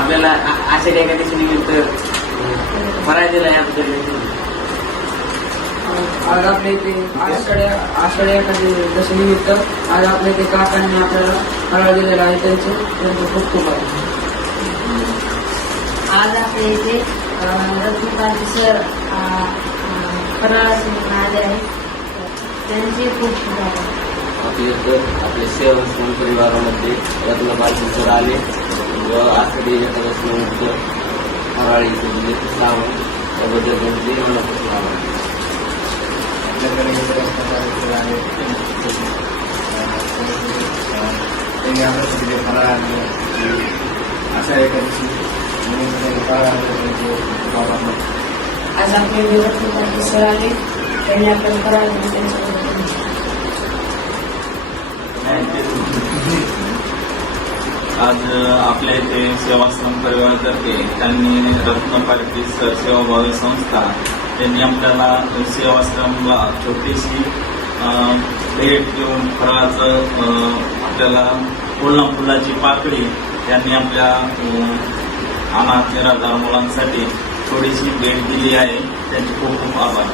आपल्याला आषाढी एकादशी निमित्त फराळ दिला याबद्दल. आज आपल्या इथे आषाढी एकादशी निमित्त आज आपल्या इथे काकांनी आपल्याला फराळ दिलेला आहे. त्यांचं खूप खूप आहे. आज आपल्या इथे रत्नकांत सर फराळाचे आले आहेत. त्यांचे खूप खूप आभार. आपल्या सेवाश्रम परिवारामध्ये रत्नपाल सर आले व आषाढी एकादशी निमित्त फराळी श्रावण त्याबद्दल त्यांचे मनापासून आभार. आपल्याकडे आले त्यांनी आपल्यासाठी फराळ आणले. आषाढी एकादशी फराळ आणले. आज आपले रत्नकांत सर आले. त्यांनी आपल्याला फराळ दिले. त्यांच्याबद्दल आज आपल्या इथे सेवाश्रम परिवारातर्फे त्यांनी रत्नपारखी सेवाभावी संस्था त्यांनी आपल्याला सेवाश्रमला छोटीशी भेट देऊन फराळाचं आपल्याला कोल्हा फुलाची पाकळी त्यांनी आपल्या अनाथ निराधार मुलांसाठी थोडीशी भेट दिली आहे. त्यांचे खूप खूप आभार.